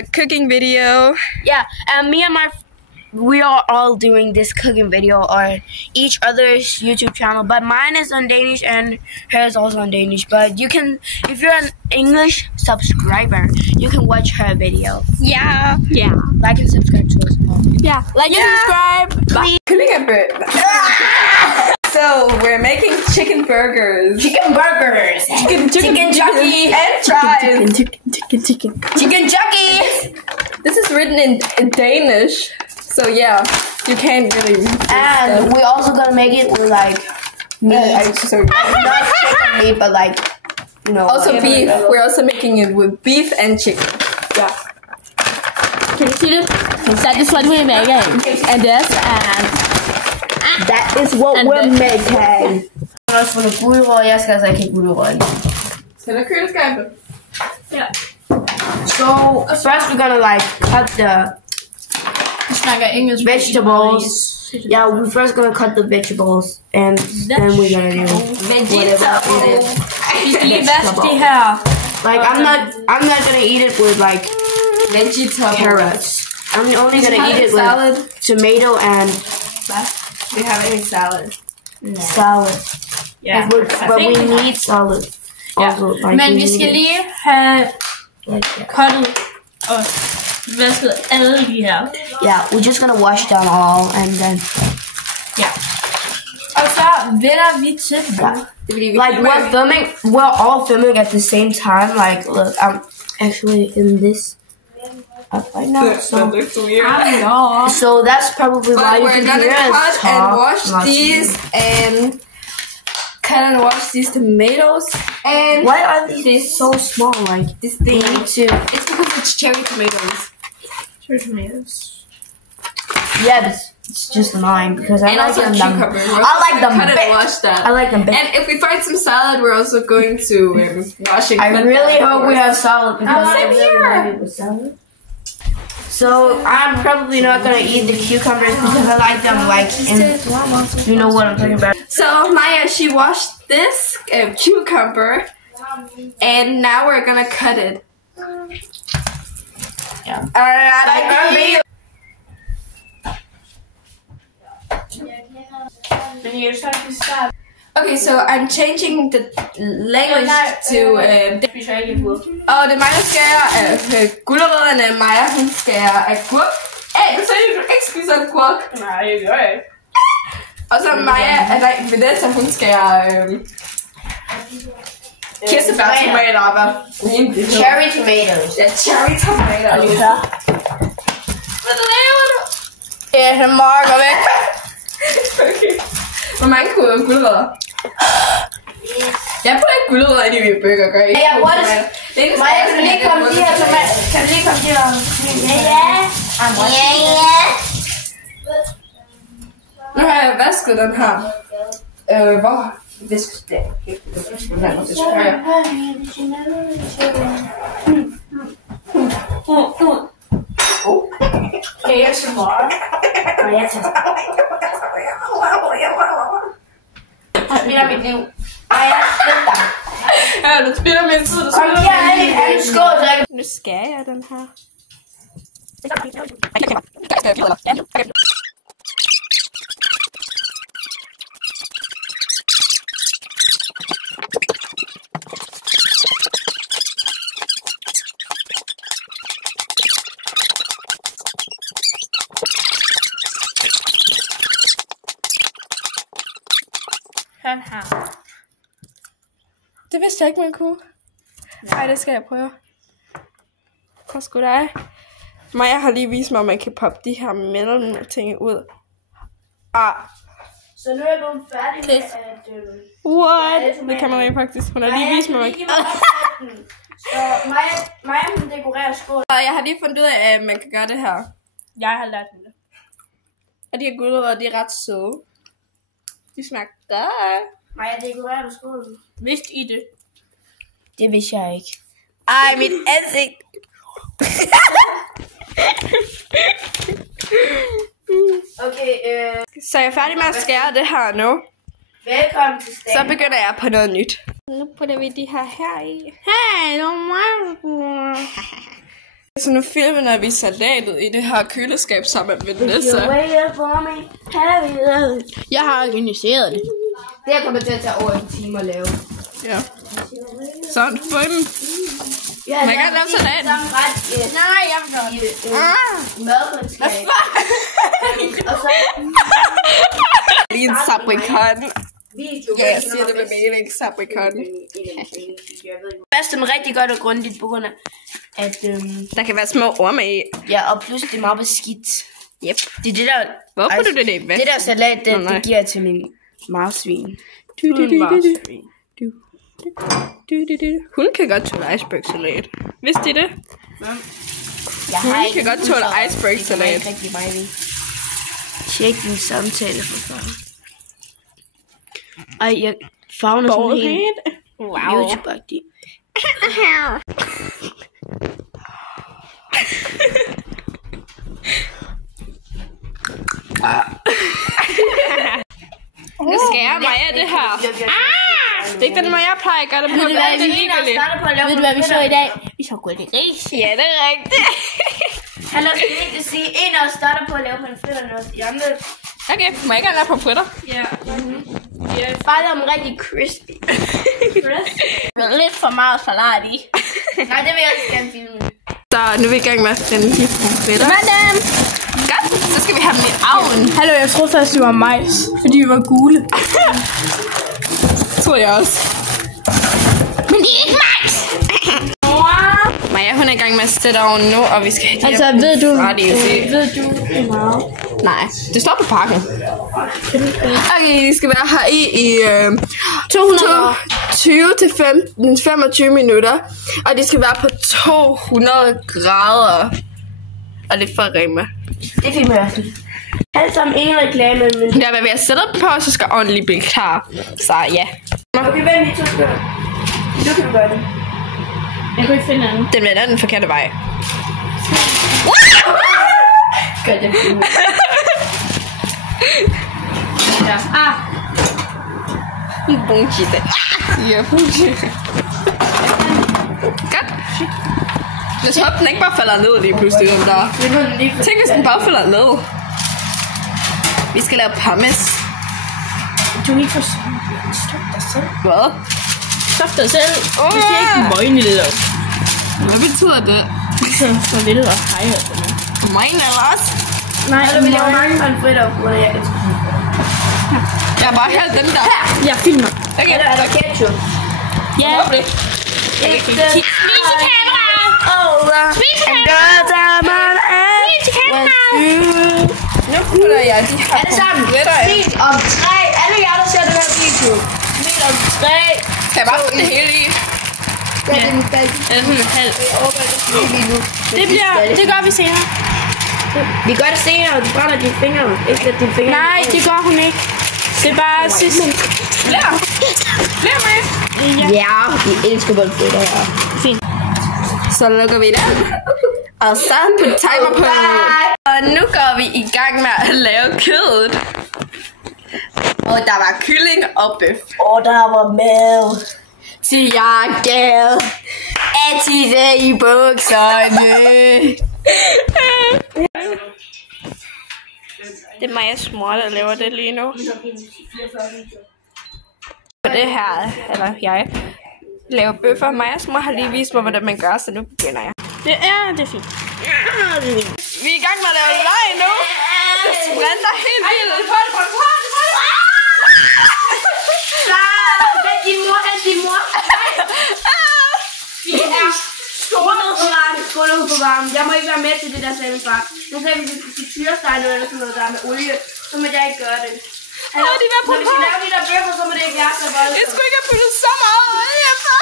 a cooking video. Yeah, and we are all doing this cooking video on each other's YouTube channel, but mine is on Danish and hers also on Danish. But you can, if you're an English subscriber, you can watch her video. Yeah. Yeah. Like and subscribe to us all. Yeah. Like and subscribe. Please. So we're making chicken burgers. Chicken burgers. Chicken jockey and fries. Chicken jockey. This is written in Danish. So yeah, you can't really. And we're also gonna make it with like meat. Not chicken meat, but like, you know. Also beef. We're also making it with beef and chicken. Yeah. Can you see this? That is what we're making. And this and that is what we're making. Også for noget gulerod. Jeg skal altså ikke have gulerod. Så der køleskabet. yeah. So first we're gonna like cut the vegetables. Yeah, we're first gonna cut the vegetables, and then we're gonna do whatever it is. Like I'm not gonna eat it with like carrots. I'm only gonna eat it with tomato and. Do you have any salad? No. Salad. Yeah. But we need salad. Also, like, men vi skal lige have cuttet og vasket alle de her. Yeah, we're just gonna wash them all and then. Ja. Og så vender vi til. Like we're all filming at the same time. Like, look, I'm actually in this up right now. So that's probably why you can hear us talk. And wash these and cut and wash these tomatoes. And why are these so small? Like this thing too. It's because it's cherry tomatoes. Cherry tomatoes. Yeah, but it's just mine because I like them. I like them. Cut and wash that. I like them. And if we find some salad, we're also going to wash it. I really hope we have salad because I really with salad. So I'm probably not gonna eat the cucumbers because I like them like you know what I'm talking about. So Maya, she washed this cucumber, and now we're gonna cut it. Yeah. Okay, so I'm changing the language to. Og det er mig, der skærer gulerødderne. Maja, hun skærer agurk. Du sagde, du ikke spiser agurk. Nej, det gør jeg ikke. Og så Maja, Vanessa, hun skærer kirsebærtomater. Cherry tomatoes. Ja, cherry tomatoes. Hvad laver du? Ja, marker væk. Okay. Hvor mange gulerødder? Jeg putter ikke gulerødder i de burger, gør I? Ja, Maja, kan du lige komme de her tomater? Kan du lige komme de her? Ja. Nu har jeg vasket den her. Hvor? Visk det. Kan jeg så meget? Og jeg tager. Jeg spiller mit liv. Ej, jeg spiller. Ja, du spiller min tid. Kom her, en skål. Nu skal jeg den her. Sådan her. Det vidste jeg ikke, man kunne. Nej, det skal jeg prøve. Prøv sgu dig. Maja har lige vist mig, at man kan poppe de her mellemting ud. Så nu er jeg blevet færdig med at... What? Det kan man ikke faktisk. Hun har lige vist mig, man kan... Så Maja, hun dekorerer skål. Og jeg har lige fundet ud af, at man kan gøre det her. Jeg har lært det. Og de her gulerødder, de er ret søde. De smager godt. Maja, dekorerer du skålen? Vidste I det? Det vidste jeg ikke. Ej, mit ansigt. Okay, Så jeg er færdig med at skære det her nu. velkommen til Så begynder jeg på noget nyt. Nu putter vi de her i. Hey, det var mig. Så nu filmer vi salatet i det her køleskab sammen med Vanessa. Jeg har organiseret det. Det her kommer til at tage over en time at lave. Ja. Sådan, bunden. Ja, man kan lave salat. Nej, jeg vil godt. Madkundskab. Og så... Lige en sabrikon. Ja, jeg siger det med mening, sabrikon. Vask dem rigtig godt og grundigt på grund af, at... der kan være små orme i. Ja, og pludselig det er meget beskidt. Yep. Det er det der... Hvor putter du det i? Det der salat, det giver jeg til min marsvin. Hun kan godt tåle iceberg-salat. Vidste I det? Hun kan godt tåle iceberg-salat. Tjek din samtale for far. Ej, jeg farven er sådan helt YouTube-agtig. Nu skærer Maja det her. Det er ikke den måde, jeg plejer at gøre det på. Ved du, hvad vi så i dag? Vi så gået i ris. Ja, det er rigtigt. Han har lige sige, en af os starter på at lave pomfritterne også. De andre... Okay, må jeg gerne lave pomfritter? Ja. Bare lave dem rigtig crispy. Lidt for meget salat i. Nej, det vil jeg også gerne filme. Så nu er vi i gang med at finde de pomfritter. Madame! Godt, så skal vi have dem i ovnen. Hallo, jeg troede først, det var majs, fordi vi var gule. Tror jeg også. Men det er ikke majs! Maja, hun er i gang med at sætte ovnen nu, og vi skal have de Altså, her ved du hvor meget? Nej, det står på pakken. Okay, de skal være her i 220 til 25 minutter, og de skal være på 200 grader. Og det er for rimme. Det filmer jeg også. Alt sammen ingen reklame, men... Der vil være sættet på, så skal ordentligt blive klar. Så ja. Okay, vent lige 2 sekunder. Du kan gøre det. Jeg kunne ikke finde anden. Den bliver den forkerte vej. Gør det. Ja. Bunchite. Ja, bunchite. Godt. Lad os håbe, den ikke bare falder ned lige pludselig. Tænk, hvis den bare falder ned. Vi skal lave pommes. Du kan ikke få stop dig selv. Hvad? Stop dig selv. Du siger ikke møgne lidt op. Hvad betyder det? Så vil du også hej. Mine eller også? Nej, Eller vi laver mange pomfritter, hvor jeg kan... Jeg har bare hældt den der. Jeg filmer. Okay, Er der ketchup? Ja. Vis til kamera! Vis til kamera! Nu putter jeg de her Alle sammen, smil om 3. Alle jer, der ser den her video. Smil om 3. Skal jeg bare få den hele i? Ja, det er Er det sådan en halv? Det gør vi senere. Vi gør det senere, og du brænder dine fingre. Ikke at dine fingre... Nej, det gør hun ikke. Det er bare sidst. Flere med. Ja, vi elsker pomfritter her. Fint. Så lukker vi den. Og så på timer på. Og nu går vi i gang med at lave kødet. Og der var kylling og bøf. Og der var mad. Til jeg gav at tisse i bukserne. Det er Majas mor, der laver det lige nu. Det her, eller jeg, laver bøffer. Majas mor har lige vist mig, hvordan man gør, så nu begynder jeg. Det er fint. Vi er i gang med at lave løg nu. Det sprinter helt vildt. Din mor. Vi er skålet på varme. Jeg må ikke være med til det der, sagde min far. Nu sagde vi, at vi skulle frityrestege noget eller sådan noget der med olie. Så må jeg ikke gøre det. Når vi skal lave de der bøffer, så må det ikke være så voldsomt. Jeg skulle ikke have puttet så meget olie på.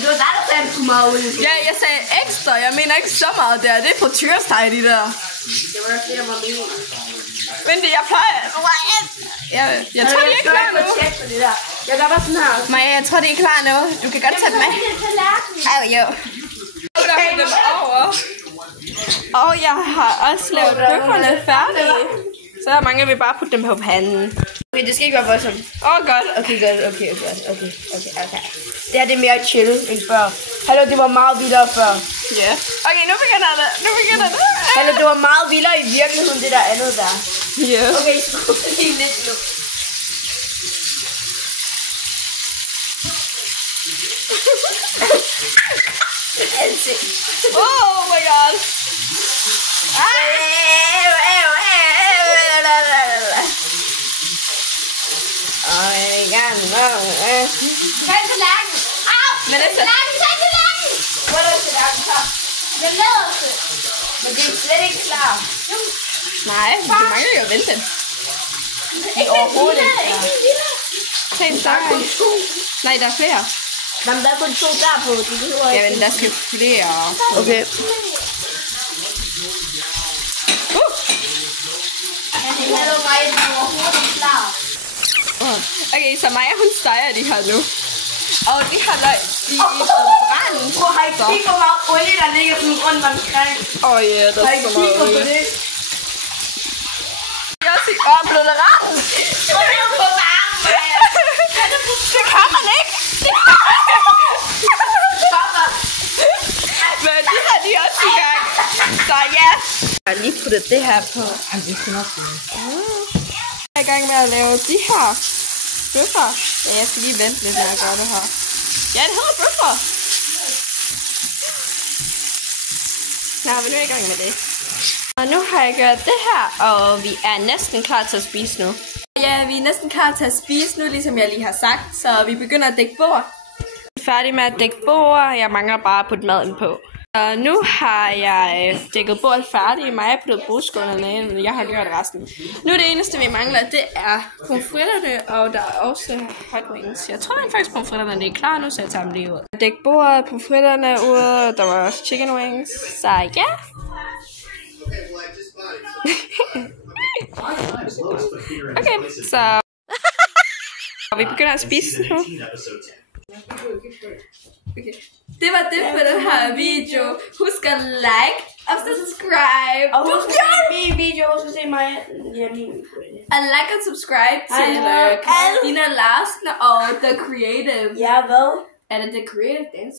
Det var dig, der sagde, at du skulle meget olie på. Ja, jeg sagde ekstra. Jeg mener ikke så meget der. Det er frityrestege, de der. Det var også det, der var meningen. Men det, jeg plejer... Jeg tror, de er klar nu. Jeg gør bare sådan her. Maja, jeg tror, de er klar nu. Du kan godt tage dem med. Jo. Der er dem over. Og jeg har også lavet bøfferne færdige. Så mangler vi bare at putte dem på panden. Okay, det skal ikke være voldsomt. Godt. Okay. Det her det er mere chill end før. Hallo, det var meget vildere før. Ja. Okay, nu begynder det. Hallo, det var meget vildere i virkeligheden, det der andet der. Ja. Okay, skru lige lidt nu. Oh my god. Tag en tallerken. Au! Men det er Tag en tallerken. Hvor er det der klar? Den nederste. Men det er slet ikke klar. Nej, du mangler jo at vente den. Det er overhovedet ikke klar. Tag en stang. Nej, der er flere. Jamen, der er kun 2 derpå. Du behøver ikke. Jamen, der skal flere. Okay. Hallo, Maja, den er overhovedet ikke klar. Okay, så Maja, hun steger de her nu. Og de har løg i branden. Prøv at kigge, hvor meget olie, der ligger sådan rundt omkring. Ja, der er så meget på olie. det. Jeg siger, blev det ramt? Det er på varme, Maja. Det kan man ikke. Men de her, de er også i gang. Så ja. Jeg har lige puttet det her på. Det skal nok blive. Jeg er i gang med at lave de her bøffer. Ja, jeg skal lige vente lidt, når jeg gør det her. Ja, det hedder bøffer. Nå, vi er nu i gang med det. Og nu har jeg gjort det her, og vi er næsten klar til at spise nu. Ja, vi er næsten klar til at spise nu, ligesom jeg lige har sagt. Så vi begynder at dække bord. Jeg er færdig med at dække bord. Jeg mangler bare at putte maden på. Og nu har jeg dækket bordet færdigt. Mig er puttet brudskålerne, men jeg har gjort resten. Nu det eneste, vi mangler, det er pomfritterne, og der er også hot wings. Jeg tror faktisk, pomfritterne er klar nu, så jeg tager dem lige ud. Jeg dækker bordet, pomfritterne ud, der var også chicken wings, så ja. Okay, så vi begynder at spise nu. Okay. Det var det for den her video. Husk at like og subscribe. Og husk at se min video, husk at se mig. Og like og subscribe til Christina Larsen og The Creative. Ja, hvad? Er det The Creative Dance?